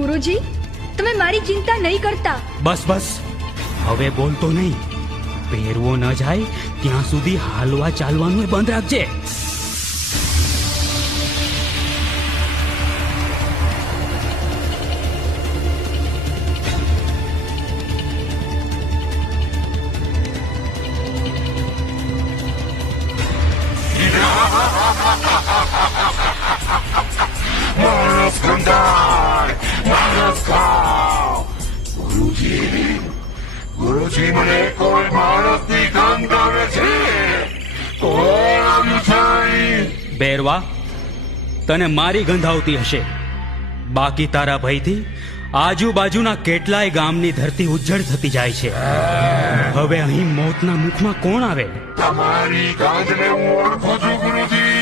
ગુરુજી, તમે મારી ચિંતા નહીં કરતા. બસ બસ, હવે બોલતો નહીં. પહેરવો ન જાય ત્યાં સુધી હાલવા ચાલવાનું બંધ રાખજે. માણસ ગંધાય, માણસ ખાઓ. ગુરુજી, મને કોઈ માણસની ગંધ આવે છે. કોણ આવ્યું છે? બેરવા, તને મારી ગંધ આવતી હશે. બાકી તારા ભયથી આજુબાજુના કેટલાય ગામની ધરતી ઉજ્જડ થતી જાય છે. હવે અહીં મોતના મુખમાં કોણ આવે? તમારી ગંધને હું ઓળખું છું ગુરુજી.